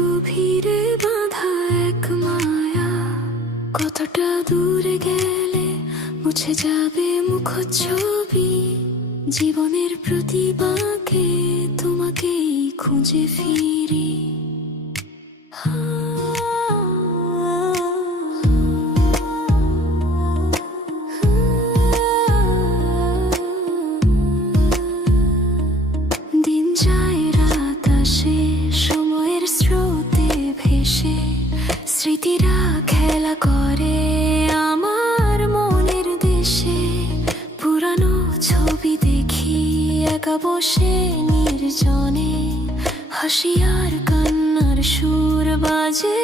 গভীরে বাঁধা এক মায়া, কতটা দূরে গেলে মুছে যাবে মুখচ্ছবি। জীবনের প্রতি বাঁকে তোমাকেই খুঁজে ফিরি। দিন যায় রাত আসে, সময়ের স্রোতে ভেসে স্মৃতিরা খেলা করে আমার মনের দেশে। পুরানো ছবি দেখি একা বসে নির্জনে, হাসি আর কান্নার সুর বাজে